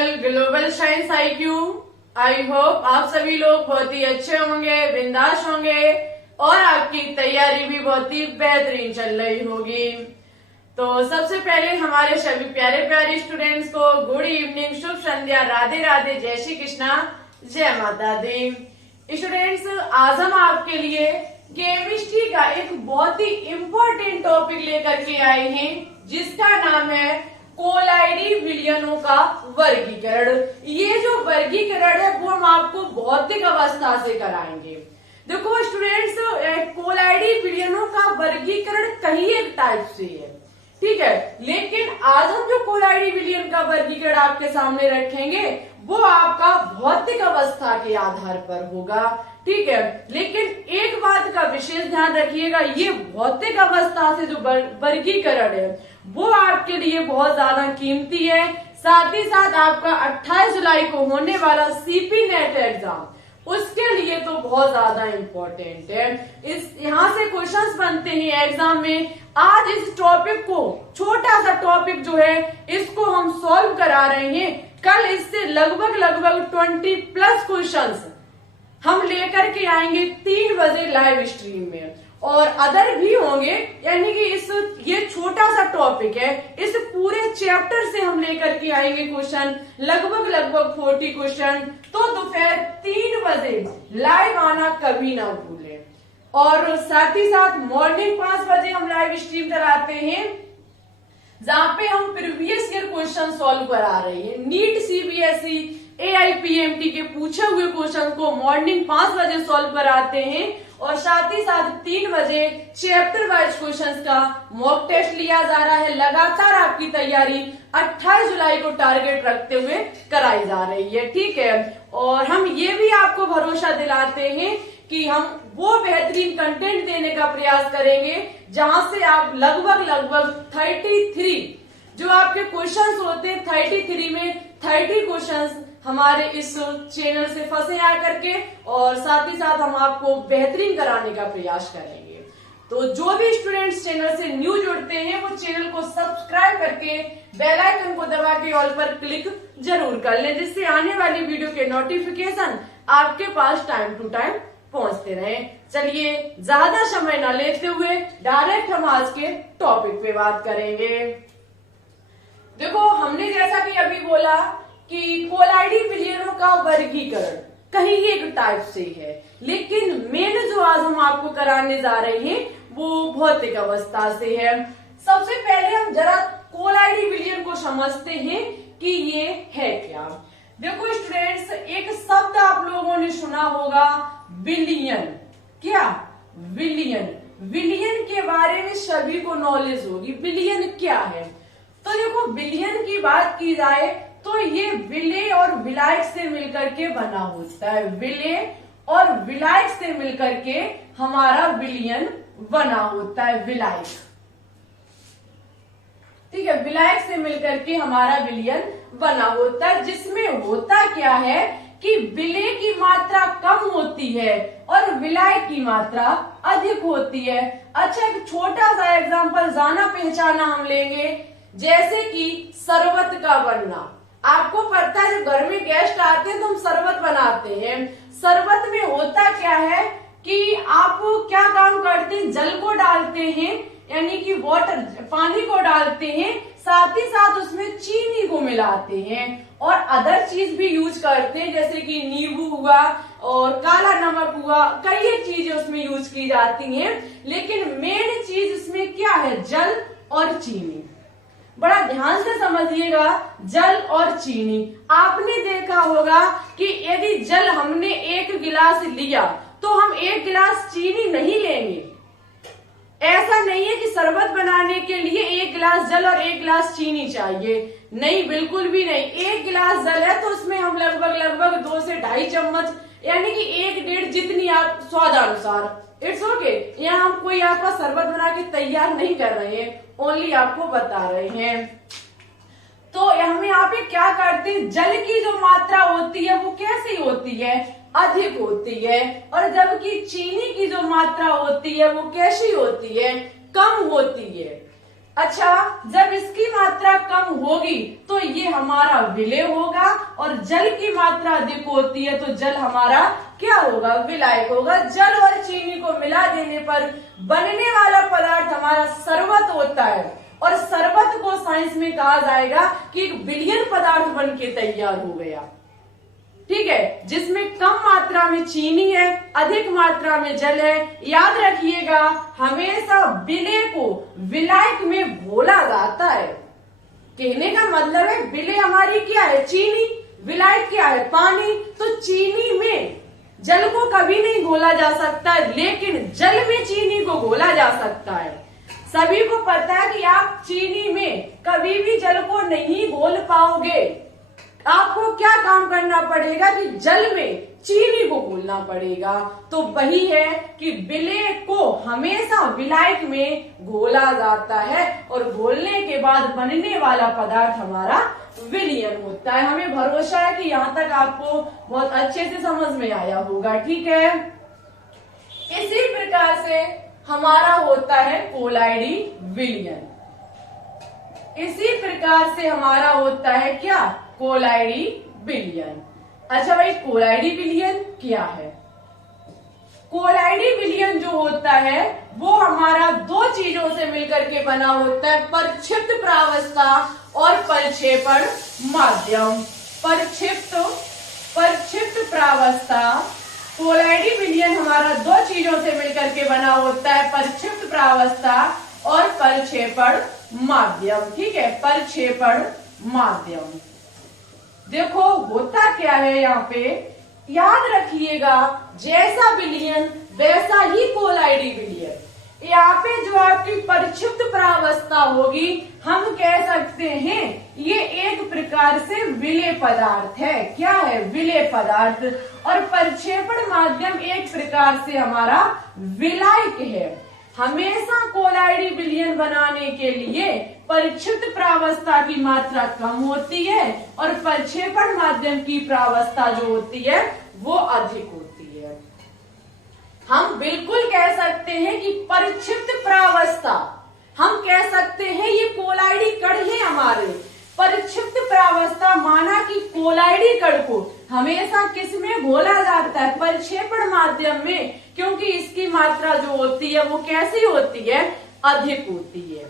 Channel global science IQ। I hope आप सभी लोग बहुत ही अच्छे होंगे, बिंदास होंगे और आपकी तैयारी भी बहुत ही बेहतरीन चल रही होगी। तो सबसे पहले हमारे सभी प्यारे प्यारे स्टूडेंट्स को गुड इवनिंग, शुभ संध्या, राधे राधे, जय श्री कृष्णा, जय माता दी। स्टूडेंट्स, आज हम आपके लिए केमिस्ट्री का एक बहुत ही इम्पोर्टेंट टॉपिक लेकर के आए हैं जिसका नाम है कोलाइडी विलयनों का वर्गीकरण। ये जो वर्गीकरण है वो हम आपको भौतिक अवस्था से कराएंगे। देखो स्टूडेंट्स, कोलाइडी विलयनों का वर्गीकरण कहीं एक टाइप से है, ठीक है, लेकिन आज हम जो कोलाइडी विलयन का वर्गीकरण आपके सामने रखेंगे वो आपका भौतिक अवस्था के आधार पर होगा, ठीक है। लेकिन एक बात का विशेष ध्यान रखिएगा, ये भौतिक अवस्था से जो वर्गीकरण है वो आपके लिए बहुत ज्यादा कीमती है। साथ ही साथ आपका 28 जुलाई को होने वाला CP नेट एग्जाम, उसके लिए तो बहुत ज्यादा इम्पोर्टेंट है। इस यहाँ से क्वेश्चंस बनते हैं एग्जाम में। आज इस टॉपिक को, छोटा सा टॉपिक जो है, इसको हम सॉल्व करा रहे हैं। कल इससे लगभग 20+ क्वेश्चंस हम लेकर के आएंगे 3 बजे लाइव स्ट्रीम में, और अदर भी होंगे। यानी कि ये छोटा सा टॉपिक है, इस पूरे चैप्टर से हम लेकर के आएंगे क्वेश्चन, लगभग 40 क्वेश्चन। तो दोपहर 3 बजे लाइव आना कभी ना भूलें। और साथ ही साथ मॉर्निंग 5 बजे हम लाइव स्ट्रीम कराते हैं जहां पे हम प्रीवियस ईयर क्वेश्चन सॉल्व करा रहे हैं। नीट, CBSE, AIPMT के पूछे हुए क्वेश्चन को मॉर्निंग 5 बजे सॉल्व कराते हैं, और साथ ही साथ 3 बजे चैप्टर वाइज क्वेश्चंस का मॉक टेस्ट लिया जा रहा है। लगातार आपकी तैयारी 28 जुलाई को टारगेट रखते हुए कराई जा रही है, ठीक है। और हम ये भी आपको भरोसा दिलाते हैं कि हम वो बेहतरीन कंटेंट देने का प्रयास करेंगे जहां से आप लगभग 33 जो आपके क्वेश्चंस होते हैं, 33 में 30 क्वेश्चंस हमारे इस चैनल से फंसे आकर के, और साथ ही साथ हम आपको बेहतरीन कराने का प्रयास करेंगे। तो जो भी स्टूडेंट्स चैनल से न्यू जुड़ते हैं वो चैनल को सब्सक्राइब करके बेल आइकन को दबा के ऑल पर क्लिक जरूर कर लें, जिससे आने वाली वीडियो के नोटिफिकेशन आपके पास टाइम टू टाइम पहुंचते रहे। चलिए ज्यादा समय न लेते हुए डायरेक्ट हम आज के टॉपिक पे बात करेंगे। देखो, हमने जैसा कि अभी बोला कि कोलाइडी विलयनों का वर्गीकरण कहीं एक टाइप से है, लेकिन मेन जो आज हम आपको कराने जा रहे हैं वो भौतिक अवस्था से है। सबसे पहले हम जरा कोलाइडी विलयन को समझते हैं कि ये है क्या। देखो स्टूडेंट्स, एक शब्द आप लोगों ने सुना होगा, विलयन। क्या? विलयन। विलयन के बारे में सभी को नॉलेज होगी। विलयन क्या है? तो देखो, विलयन की बात की जाए तो ये विलेय और विलायक से मिलकर के बना होता है। विलेय और विलायक से मिलकर के हमारा विलयन बना होता है। विलायक, ठीक है, विलायक से मिलकर के हमारा विलयन बना होता है, जिसमें होता क्या है कि विलेय की मात्रा कम होती है और विलायक की मात्रा अधिक होती है। अच्छा, एक छोटा सा एग्जांपल जाना पहचाना हम लेंगे, जैसे कि शरबत का बनना। आपको पता है, जब घर में गेस्ट आते हैं तो हम शरबत बनाते हैं। शरबत में होता क्या है कि आप क्या काम करते हैं, जल को डालते हैं, यानी कि वाटर, पानी को डालते हैं, साथ ही साथ उसमें चीनी को मिलाते हैं, और अदर चीज भी यूज करते हैं, जैसे कि नींबू हुआ और काला नमक हुआ, कई चीजें उसमें यूज की जाती हैं। लेकिन मेन चीज इसमें क्या है? जल और चीनी। बड़ा ध्यान से समझिएगा, जल और चीनी। आपने देखा होगा कि यदि जल हमने 1 गिलास लिया तो हम 1 गिलास चीनी नहीं लेंगे। ऐसा नहीं है कि शरबत बनाने के लिए 1 गिलास जल और 1 गिलास चीनी चाहिए, नहीं, बिल्कुल भी नहीं। 1 गिलास जल है तो उसमें हम लगभग 2 से 2.5 चम्मच, यानी कि 1-1.5, जितनी आप स्वादानुसार। इट्स ओके, यहाँ हम कोई आपका शरबत बना के तैयार नहीं कर रहे हैं, ओनली आपको बता रहे हैं। तो हम यहाँ पे क्या करते हैं, जल की जो मात्रा होती है वो कैसी होती है? अधिक होती है, और जबकि चीनी की जो मात्रा होती है वो कैसी होती है? कम होती है। अच्छा, जब इसकी मात्रा कम होगी तो ये हमारा विलेय होगा, और जल की मात्रा अधिक होती है तो जल हमारा क्या होगा? विलायक होगा। जल और चीनी को मिला देने पर बनने वाला पदार्थ हमारा शरबत होता है, और शरबत को साइंस में कहा जाएगा कि एक विलयन पदार्थ बन के तैयार हो गया। ठीक है, जिसमें कम मात्रा में चीनी है, अधिक मात्रा में जल है। याद रखिएगा, हमेशा विलेय को विलायक में घोला जाता है। कहने का मतलब है विलेय हमारी क्या है? चीनी। विलायक क्या है? पानी। तो चीनी में जल को कभी नहीं घोला जा सकता है, लेकिन जल में चीनी को घोला जा सकता है। सभी को पता है कि आप चीनी में कभी भी जल को नहीं घोल पाओगे। आपको क्या काम करना पड़ेगा कि जल में चीनी को घोलना पड़ेगा। तो वही है कि विलेय को हमेशा विलायक में घोला जाता है, और घोलने के बाद बनने वाला पदार्थ हमारा विलयन होता है। हमें भरोसा है कि यहाँ तक आपको बहुत अच्छे से समझ में आया होगा। ठीक है, इसी प्रकार से हमारा होता है कोलाइडी विलयन। इसी प्रकार से हमारा होता है क्या? कोलाइडी विलयन। अच्छा भाई, कोलाइडी विलयन क्या है? कोलाइडी विलयन जो होता है वो हमारा दो चीजों से मिलकर के बना होता है, परिक्षिप्त प्रावस्था और परिक्षेपण माध्यम। परिक्षिप्त प्रावस्था, कोलाइडी विलयन हमारा दो चीजों से मिलकर के बना होता है, परिक्षिप्त प्रावस्था और परिक्षेपण माध्यम। ठीक है, परिक्षेपण माध्यम। देखो होता क्या है यहाँ पे, याद रखिएगा, जैसा विलयन वैसा ही कोलाइडी विलयन। यहाँ पे जो आपकी परिक्षिप्त प्रावस्था होगी, हम कह सकते हैं ये एक प्रकार से विलेय पदार्थ है। क्या है? विलेय पदार्थ। और परिक्षेपण माध्यम एक प्रकार से हमारा विलायक है। हमेशा कोलाइडी विलयन बनाने के लिए परिक्षिप्त प्रावस्था की मात्रा कम होती है, और परिक्षेपण माध्यम की प्रावस्था जो होती है वो अधिक होती है। हम बिल्कुल कह सकते हैं कि परिक्षिप्त प्रावस्था, हम कह सकते हैं ये कोलाइडी कण है हमारे। परिक्षिप्त प्रावस्था माना कि कोलाइडी कण को हमेशा किसमें घोला जाता है? परिक्षेपण माध्यम में, क्योंकि इसकी मात्रा जो होती है वो कैसी होती है? अधिक होती है।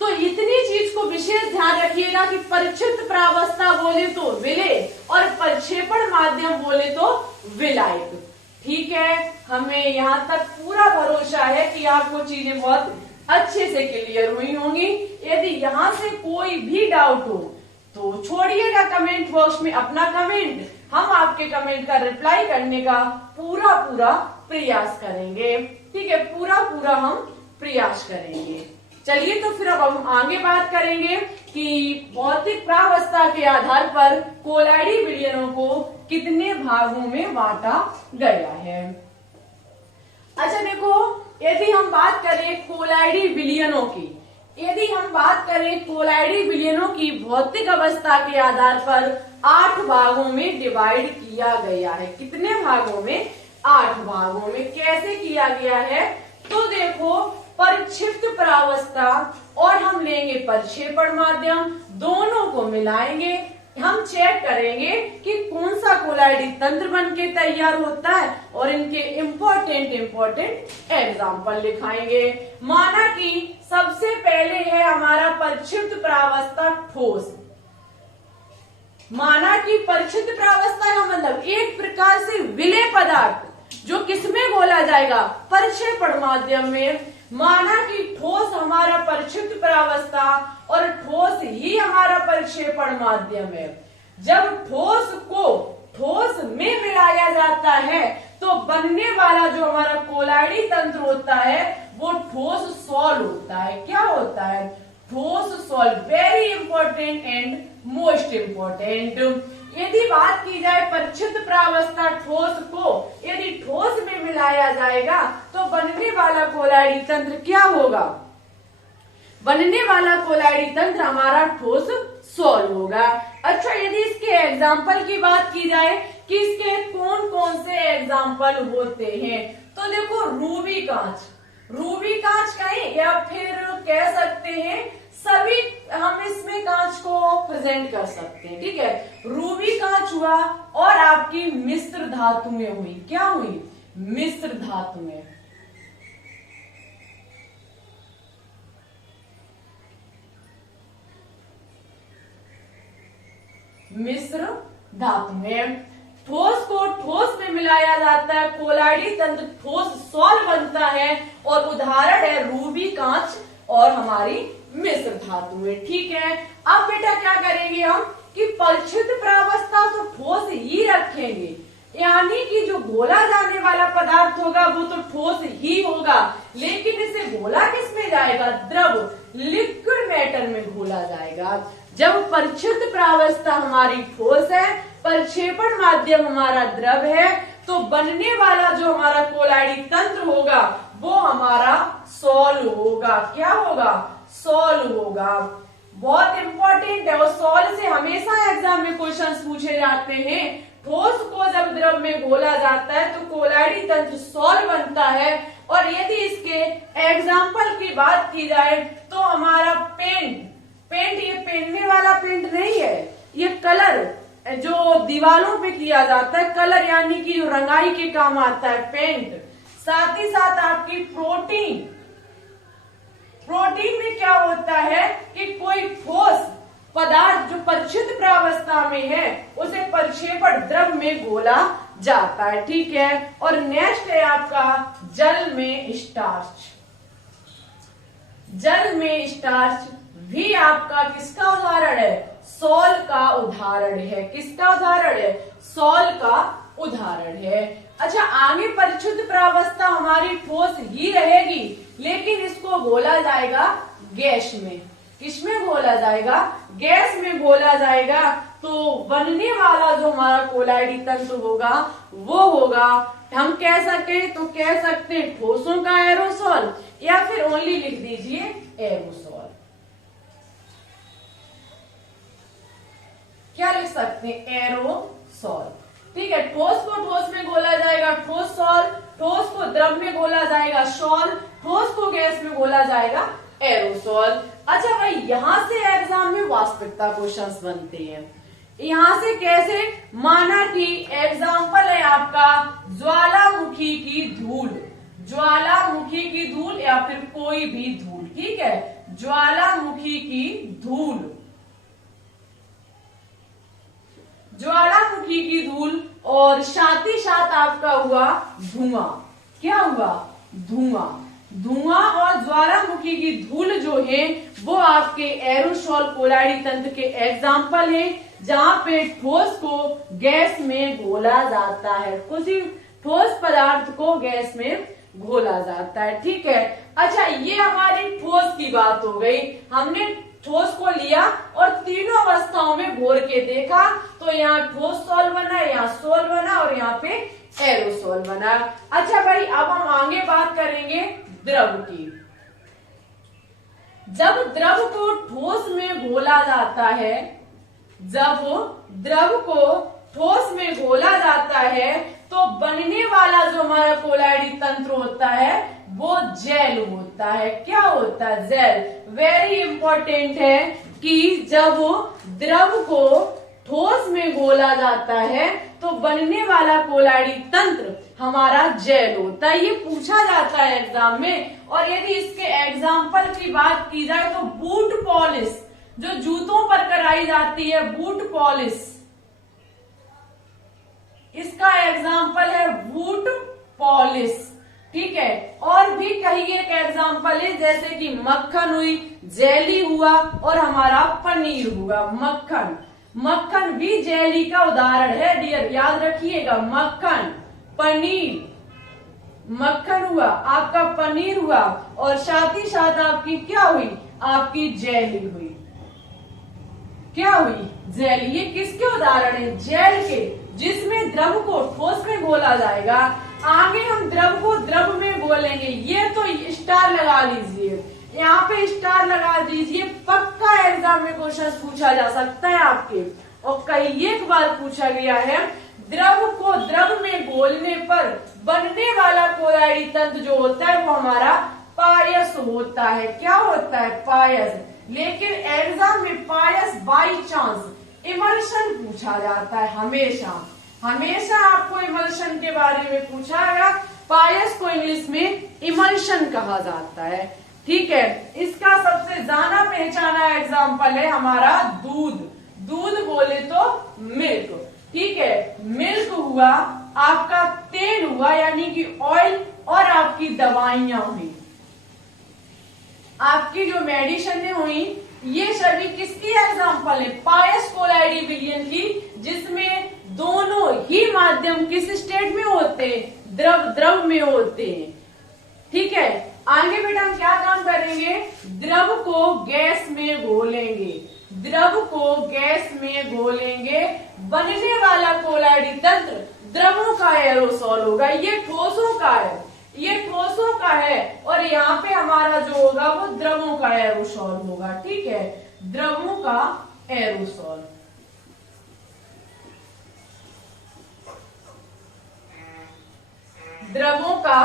तो इतनी चीज को विशेष ध्यान रखिएगा कि परिक्षिप्त प्रावस्था बोले तो विलेय, और परिक्षेपण माध्यम बोले तो विलायक। ठीक है, हमें यहाँ तक पूरा भरोसा है कि आपको चीजें बहुत अच्छे से क्लियर हुई होंगी। यदि यहाँ से कोई भी डाउट हो तो छोड़िएगा कमेंट बॉक्स में अपना कमेंट, हम आपके कमेंट का रिप्लाई करने का पूरा प्रयास करेंगे। ठीक है, पूरा हम प्रयास करेंगे। चलिए, तो फिर अब हम आगे बात करेंगे कि भौतिक प्रावस्था के आधार पर कोलाइडी विलयनों को कितने भागों में बांटा गया है। अच्छा देखो, यदि हम बात करें कोलाइडी विलयनों की, भौतिक अवस्था के आधार पर 8 भागों में डिवाइड किया गया है। कितने भागों में? 8 भागों में। कैसे किया गया है? तो देखो, परिक्षिप्त प्रावस्था और हम लेंगे परिक्षेपण माध्यम, दोनों को मिलाएंगे। हम चेक करेंगे कि कौन सा कोलाइडी तंत्र बन के तैयार होता है, और इनके इम्पोर्टेंट एग्जाम्पल लिखाएंगे। माना कि सबसे पहले है हमारा परिक्षिप्त प्रावस्था ठोस। माना कि परिक्षिप्त प्रावस्था का मतलब एक प्रकार से विलेय पदार्थ जो किसमें घोला जाएगा? परिक्षेपण माध्यम में। माना कि ठोस हमारा परिक्षिप्त प्रावस्था और ठोस ही हमारा परिक्षेपण माध्यम है। जब ठोस को ठोस में मिलाया जाता है तो बनने वाला जो हमारा कोलाइडी तंत्र होता है वो ठोस सॉल होता है। क्या होता है? ठोस सॉल। Very important and most important. यदि बात की जाए परिक्षिप्त प्रावस्था ठोस को यदि ठोस में मिलाया जाएगा तो बनने वाला कोलाइडी तंत्र क्या होगा? बनने वाला कोलाइडी तंत्र हमारा ठोस सॉल होगा। अच्छा, यदि इसके एग्जाम्पल की बात की जाए कि इसके कौन कौन से एग्जाम्पल होते हैं, तो देखो रूबी कांच। रूबी कांच कहें या फिर कह सकते हैं सभी, हम इसमें कांच को प्रेजेंट कर सकते हैं। ठीक है, रूबी कांच हुआ और आपकी मिश्र धातुएं हुई। क्या हुई? मिश्र धातुएं। मिश्र धातुएं। ठोस को ठोस में मिलाया जाता है, कोलाइडी तंत्र ठोस सॉल बनता है और उदाहरण है रूबी कांच और हमारी मिश्र धातुएं। ठीक है, अब बेटा क्या करेंगे हम कि परिक्षित प्रावस्था तो ठोस ही रखेंगे, यानी कि जो घोला जाने वाला पदार्थ होगा वो तो ठोस ही होगा, लेकिन इसे घोला किस में जाएगा? द्रव, लिक्विड मैटर में घोला जाएगा। जब परिक्षित प्रावस्था हमारी ठोस है, प्रक्षेपण माध्यम हमारा द्रव है, तो बनने वाला जो हमारा कोलाइडी तंत्र होगा वो हमारा सॉल होगा। क्या होगा? सॉल होगा। बहुत इंपॉर्टेंट है और सॉल से हमेशा एग्जाम में क्वेश्चंस पूछे जाते हैं। ठोस को जब द्रव में घोला जाता है तो कोलाइडी तंत्र सॉल बनता है, और यदि इसके एग्जाम्पल की बात की जाए तो हमारा पेंट, ये पेंटने वाला पेंट नहीं है, ये कलर जो दीवारों पे किया जाता है, कलर यानी कि जो रंगाई के काम आता है पेंट। साथ ही साथ आपकी प्रोटीन, प्रोटीन में क्या होता है कि कोई ठोस पदार्थ जो परिक्षित प्रावस्था में है उसे प्रक्षेपण द्रव में घोला जाता है। ठीक है, और नेक्स्ट है आपका जल में स्टार्च। जल में स्टार्च भी आपका किसका उदाहरण है? सॉल का उदाहरण है। किसका उदाहरण है? सॉल का उदाहरण है। अच्छा, आगे परिक्षित प्रावस्था हमारी ठोस ही रहेगी, लेकिन इसको घोला जाएगा गैस में। किसमें घोला जाएगा? गैस में घोला जाएगा। तो बनने वाला जो हमारा कोलाइडी तंत्र होगा वो होगा, हम कह सके तो कह सकते हैं ठोसों का एरोसॉल, या फिर ओनली लिख दीजिए एरोसॉल। क्या लिख सकते हैं? एरोसॉल। ठीक है, ठोस को ठोस में घोला जाएगा ठोस सॉल, ठोस को द्रव में घोला जाएगा सॉल, ठोस को गैस में घोला जाएगा एरोसॉल। अच्छा भाई, यहां से एग्जाम में वास्तविकता क्वेश्चंस बनते हैं। यहां से कैसे? माना कि एग्जाम्पल है आपका ज्वालामुखी की धूल, ज्वालामुखी की धूल या फिर कोई भी धूल। ठीक है, ज्वालामुखी की धूल, ज्वालामुखी की धूल, और साथ ही साथ आपका हुआ धुआं। क्या हुआ? धुआं। धुआं और ज्वालामुखी की धूल जो है वो आपके एरोसॉल कोलाइडी तंत्र के एग्जाम्पल हैं, जहां पे ठोस को गैस में घोला जाता है, किसी ठोस पदार्थ को गैस में घोला जाता है। ठीक है, अच्छा ये हमारी ठोस की बात हो गई। हमने ठोस को लिया और तीनों अवस्थाओं में घोर के देखा, तो यहाँ ठोस सॉल बना, यहाँ सॉल बना और यहाँ पे एरोसॉल बना। अच्छा भाई, अब हम आगे बात करेंगे द्रव की। जब द्रव को ठोस में घोला जाता है, जब द्रव को ठोस में घोला जाता है तो बनने वाला जो हमारा कोलाइडी तंत्र होता है वो जेल होता है। क्या होता है? जेल। वेरी इंपॉर्टेंट है कि जब द्रव को ठोस में घोला जाता है तो बनने वाला कोलाइडी तंत्र हमारा जेल होता है। ये पूछा जाता है एग्जाम में। और यदि इसके एग्जाम्पल की बात की जाए तो बूट पॉलिश, जो जूतों पर कराई जाती है बूट पॉलिश, इसका एग्जाम्पल है बूट पॉलिश। ठीक है, और भी कई एक एग्जाम्पल है, जैसे कि मक्खन हुई, जेली हुआ और हमारा पनीर हुआ। मक्खन, मक्खन भी जेली का उदाहरण है डियर, याद रखिएगा। मक्खन, पनीर, मक्खन हुआ आपका, पनीर हुआ, और साथ ही साथ आपकी क्या हुई? आपकी जेली हुई। क्या हुई? जेली। ये किसके उदाहरण है? जेल के, जिसमें द्रव को ठोस में घोला जाएगा। आगे हम द्रव को द्रव में घोलेंगे। ये तो स्टार लगा लीजिए, यहाँ पे स्टार लगा दीजिए, पक्का एग्जाम में क्वेश्चन पूछा जा सकता है आपके, और कई एक बार पूछा गया है। द्रव को द्रव में घोलने पर बनने वाला कोलाइडी तंत्र जो होता है वो हमारा पायस होता है। क्या होता है? पायस। लेकिन एग्जाम में पायस बाई चांस इमल्शन पूछा जाता है। हमेशा हमेशा आपको इमल्शन के बारे में पूछाएगा। पायस को इंग्लिश में इमल्शन कहा जाता है। ठीक है, इसका सबसे ज्यादा पहचाना एग्जाम्पल है हमारा दूध। दूध बोले तो मिल्क। ठीक है, मिल्क हुआ, आपका तेल हुआ यानी कि ऑयल, और आपकी दवाइयां हुई, आपकी जो मेडिसिन हुई, ये सभी किसकी एग्जाम्पल है? पायस कोलाइडी विलियन की, जिसमें दोनों ही माध्यम किस स्टेट में होते हैं? द्रव में होते हैं। ठीक है, आगे बेटा हम क्या काम करेंगे? द्रव को गैस में घोलेंगे। द्रव को गैस में घोलेंगे, बनने वाला कोलाइडी तंत्र द्रवों का एरोसोल होगा। ये ठोसों का है, ये ठोसों का है, और यहाँ पे हमारा जो होगा वो द्रवों का एरोसोल होगा। ठीक है, द्रवों का एरोसोल। द्रवों का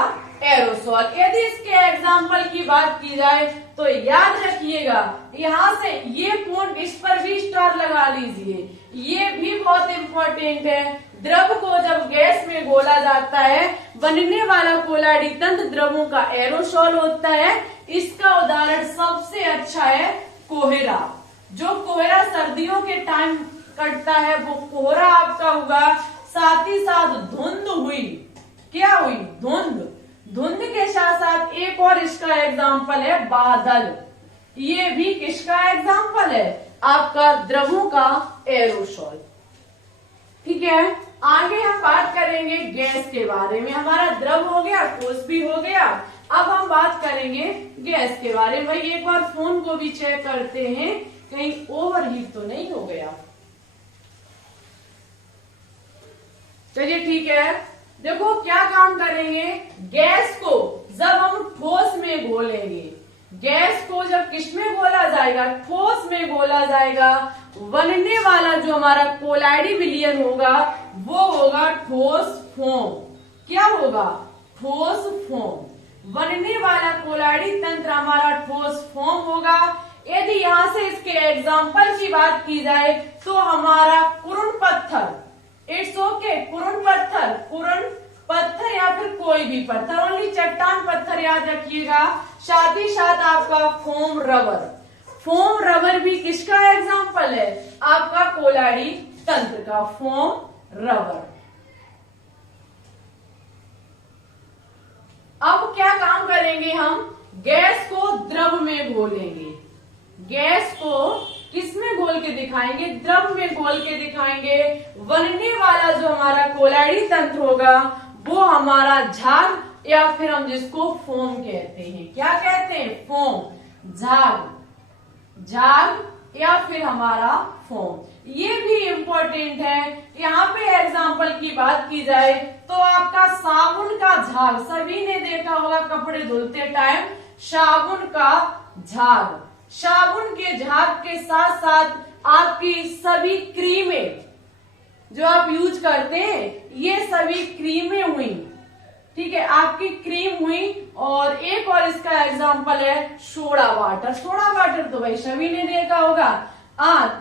एरोसोल। यदि इसके एग्जाम्पल की बात की जाए तो याद रखिएगा, यहां से ये पॉइंट, इस पर भी स्टार लगा लीजिए, ये भी बहुत इंपॉर्टेंट है। द्रव को जब गैस में घोला जाता है, बनने वाला कोलाइडी तंत्र द्रवों का एरोसोल होता है। इसका उदाहरण सबसे अच्छा है कोहरा। जो कोहरा सर्दियों के टाइम कटता है वो कोहरा आपका हुआ। साथ ही साथ धुंध हुई। क्या हुई? धुंध। धुंध के साथ साथ एक और इसका एग्जाम्पल है बादल। ये भी किसका एग्जाम्पल है? आपका द्रवों का एरोसोल। ठीक है, आगे हम बात करेंगे गैस के बारे में। हमारा द्रव हो गया, ठोस भी हो गया। अब हम बात करेंगे गैस के बारे में। भाई एक बार फोन को भी चेक करते हैं, कहीं ओवरहीट तो नहीं हो गया। चलिए ठीक है, देखो क्या काम करेंगे। गैस को जब हम ठोस में घोलेंगे, गैस को जब किस में घोला जाएगा? ठोस में घोला जाएगा। बनने वाला जो हमारा कोलाइडी विलियन होगा वो होगा ठोस फोम। क्या होगा? ठोस फोम। बनने वाला कोलाइडी तंत्र हमारा ठोस फोम होगा। यदि यहां से इसके एग्जाम्पल की बात की जाए तो हमारा कुरुन पत्थर, इट्स ओके, कुरुन पत्थर, कुरुन पत्थर या फिर कोई भी पत्थर, ओनली चट्टान पत्थर याद रखिएगा। साथ ही साथ आपका फोम रबर। फोम रबर भी किसका एग्जाम्पल है? आपका कोलाइडी तंत्र का फोम रबर। अब क्या काम करेंगे हम? गैस को द्रव में घोलेंगे। गैस को किसमें घोल के दिखाएंगे? द्रव में घोल के दिखाएंगे। बनने वाला जो हमारा कोलाइडी तंत्र होगा वो हमारा झाग, या फिर हम जिसको फोम कहते हैं। क्या कहते हैं? फोम। झाग, झाग या फिर हमारा फोम। ये भी इंपॉर्टेंट है। यहाँ पे एग्जाम्पल की बात की जाए तो आपका साबुन का झाग, सभी ने देखा होगा कपड़े धुलते टाइम साबुन का झाग। साबुन के झाग के साथ साथ आपकी सभी क्रीमें जो आप यूज करते हैं, ये सभी क्रीमें हुई। ठीक है, आपकी क्रीम हुई। और एक और इसका एग्जाम्पल है सोडा वाटर। सोडा वाटर तो भाई सभी ने देखा होगा।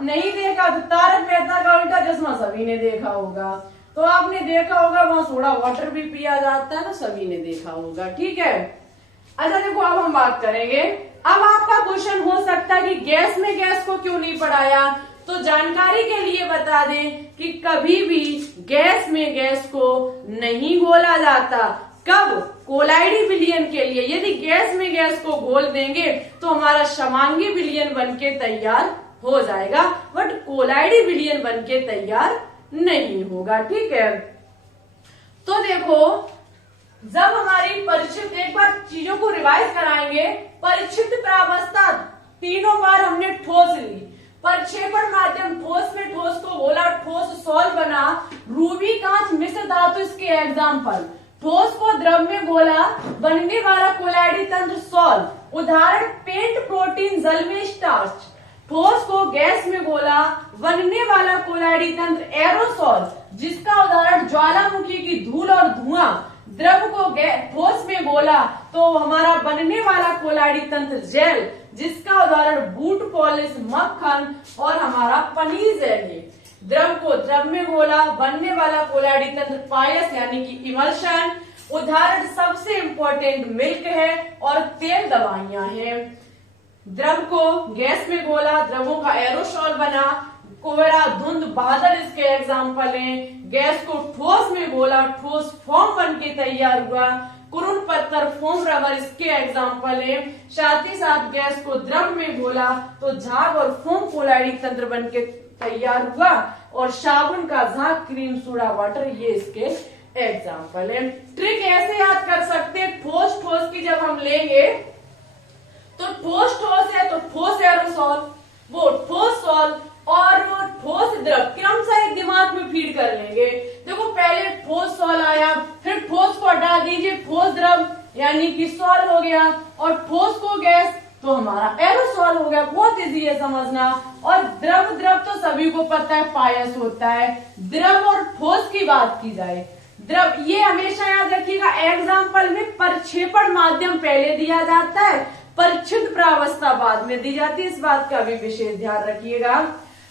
नहीं देखा तो तारक मेहता का उल्टा चश्मा सभी ने देखा होगा। तो आपने देखा होगा वहां सोडा वाटर भी पिया जाता है ना, सभी ने देखा होगा। ठीक है, अच्छा देखो अब हम बात करेंगे। अब आपका क्वेश्चन हो सकता है कि गैस में गैस को क्यों नहीं पढ़ाया? तो जानकारी के लिए बता दें कि कभी भी गैस में गैस को नहीं घोला जाता। कब? कोलाइडी विलियन के लिए। यदि गैस में गैस को घोल देंगे तो हमारा समांगी विलियन बनके तैयार हो जाएगा, बट कोलाइडी विलियन बनके तैयार नहीं होगा। ठीक है, तो देखो जब हमारी परिचित, एक बार चीजों को रिवाइज कराएंगे। परिचित प्रावस्था तीनों बार हमने ठोस ली। प्रक्षेपण माध्यम, ठोस में ठोस को घोला, ठोस सॉल बना। रूबी कांच मिश्र धातु इसके एग्जाम्पल। ठोस को द्रव में घोला, बनने वाला कोलाइडी तंत्र सॉल। उदाहरण पेंट प्रोटीन, जल में स्टार्च। ठोस को गैस में घोला, बनने वाला कोलाइडी तंत्र एरोसोल, जिसका उदाहरण ज्वालामुखी की धूल और धुआं। द्रव को ठोस में घोला तो हमारा बनने वाला कोलाडी तंत्र जेल, जिसका उदाहरण बूट पॉलिश, मक्खन और हमारा पनीर जेल है। द्रव को द्रव में घोला, बनने वाला कोलाडी तंत्र पायस यानी कि इमल्शन, उदाहरण सबसे इंपॉर्टेंट मिल्क है और तेल दवाइयां हैं। द्रव को गैस में घोला, द्रवों का एरोसॉल बना, कोहरा, धुंध, बादल इसके एग्जाम्पल हैं। गैस को ठोस में घोला, ठोस फॉर्म बन के तैयार हुआ। कुरुन पत्थर, फोम रबर इसके एग्जाम्पल हैं। साथ ही साथ गैस को द्रव में घोला तो झाग और फोम कोलाडी तंत्र बन के तैयार हुआ। और साबुन का झाग, क्रीम, सोडा, वाटर, ये इसके एग्जाम्पल है। ट्रिक ऐसे याद कर सकते हैं, ठोस ठोस की जब हम लेंगे तो ठोस ठोस है तो ठोस एरोसॉल, वो ठोस सॉल और वो ठोस द्रव क्रमशः एक दिमाग में फीड कर लेंगे। देखो पहले ठोस सॉल आया, फिर ठोस को हटा दीजिए, ठोस द्रव यानी कि सॉल हो गया, और ठोस को गैस तो हमारा एरोसॉल हो गया। बहुत इजी है समझना। और द्रव द्रव तो सभी को पता है पायस होता है। द्रव और ठोस की बात की जाए, द्रव ये हमेशा याद रखिएगा, एग्जाम्पल में प्रक्षेपण माध्यम पहले दिया जाता है, परिच्छिन्न प्रावस्था बाद में दी जाती है, इस बात का भी विशेष ध्यान रखिएगा।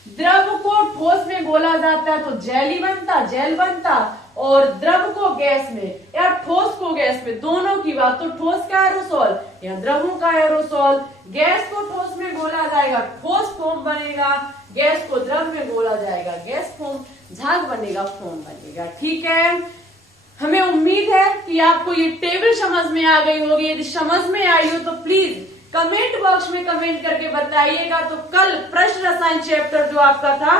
द्रव को ठोस में घोला जाता है तो जेली बनता, जेल बनता, और द्रव को गैस में या ठोस को गैस में, दोनों की बात, तो ठोस का एरोसॉल या द्रवों का एरोसॉल। गैस को ठोस में घोला जाएगा, ठोस फोम बनेगा, गैस को द्रव में घोला जाएगा, गैस फोम, झाग बनेगा, फोम बनेगा। ठीक है, हमें उम्मीद है कि आपको ये टेबल समझ में आ गई होगी। यदि समझ में आई हो तो प्लीज कमेंट बॉक्स में कमेंट करके बताइएगा। तो कल प्रश्न रसायन चैप्टर जो आपका था,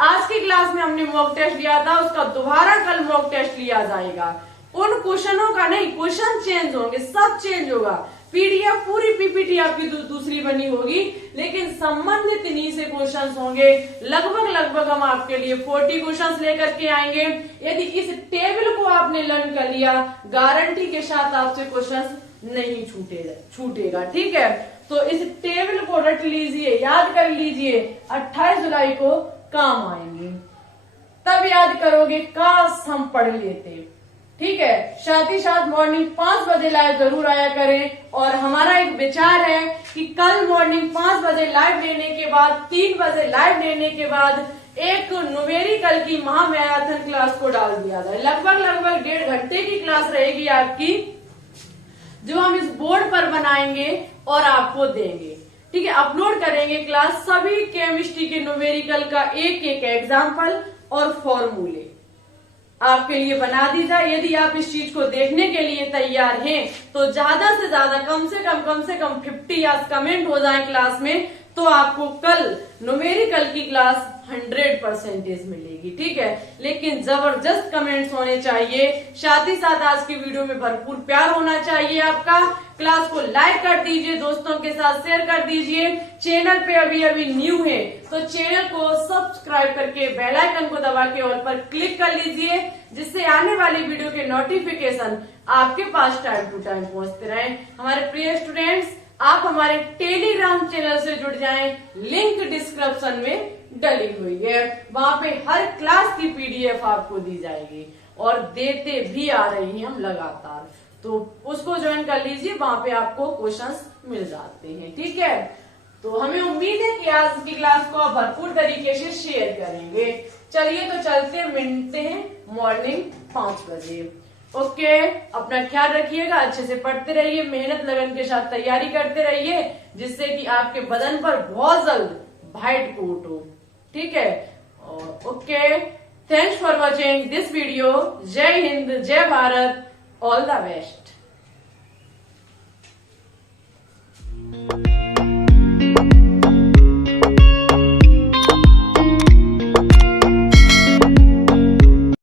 आज की क्लास में हमने मॉक टेस्ट लिया था, उसका दोबारा कल मॉक टेस्ट लिया जाएगा। उन क्वेश्चनों का नहीं, क्वेश्चन चेंज होंगे, सब चेंज होगा। पीडीएफ पूरी पीपीटी आपकी दूसरी बनी होगी, लेकिन संबंधित इन्हीं से क्वेश्चंस होंगे। लगभग हम आपके लिए 40 क्वेश्चंस लेकर के आएंगे। यदि इस टेबल को आपने लर्न कर लिया, गारंटी के साथ आपसे क्वेश्चंस नहीं छूटेगा। ठीक है, तो इस टेबल को रट लीजिए, याद कर लीजिए, 28 जुलाई को काम आएंगे। तब याद करोगे काश हम पढ़ लेते। ठीक है, साथ ही साथ मॉर्निंग 5 बजे लाइव जरूर आया करें। और हमारा एक विचार है कि कल मॉर्निंग 5 बजे लाइव लेने के बाद, 3 बजे लाइव लेने के बाद एक न्यूमेरिकल की महामैराथन क्लास को डाल दिया जाए। लगभग 1.5 घंटे की क्लास रहेगी आपकी, जो हम इस बोर्ड पर बनाएंगे और आपको देंगे। ठीक है, अपलोड करेंगे क्लास, सभी केमिस्ट्री के न्यूमेरिकल का एक एक एग्जाम्पल और फॉर्मूले आपके लिए बना दी जाए। यदि आप इस चीज को देखने के लिए तैयार हैं तो ज्यादा से ज्यादा कम से कम 50 या कमेंट हो जाए क्लास में, तो आपको कल न्यूमेरिकल की क्लास 100% मिलेगी। ठीक है, लेकिन जबरदस्त कमेंट्स होने चाहिए। साथ ही साथ आज की वीडियो में भरपूर प्यार होना चाहिए आपका। क्लास को लाइक कर दीजिए, दोस्तों के साथ शेयर कर दीजिए। चैनल पे अभी न्यू है तो चैनल को सब्सक्राइब करके बेल आइकन को दबा के ऑल पर क्लिक कर लीजिए, जिससे आने वाली वीडियो के नोटिफिकेशन आपके पास टाइम टू टाइम पहुंचते रहे। हमारे प्रिय स्टूडेंट्स, आप हमारे टेलीग्राम चैनल से जुड़ जाएं, लिंक डिस्क्रिप्शन में डली हुई है। वहां पे हर क्लास की पीडीएफ आपको दी जाएगी और देते भी आ रही हैं हम लगातार, तो उसको ज्वाइन कर लीजिए, वहां पे आपको क्वेश्चंस मिल जाते हैं। ठीक है, तो हमें उम्मीद है कि आज की क्लास को आप भरपूर तरीके से शेयर करेंगे। चलिए तो चलते मिलते हैं मॉर्निंग 5 बजे। ओके, अपना ख्याल रखिएगा, अच्छे से पढ़ते रहिए, मेहनत लगन के साथ तैयारी करते रहिए, जिससे कि आपके बदन पर बहुत जल्द व्हाइट कोट हो। ठीक है, okay, thanks for watching this video. जय हिंद, जय भारत, ऑल द बेस्ट।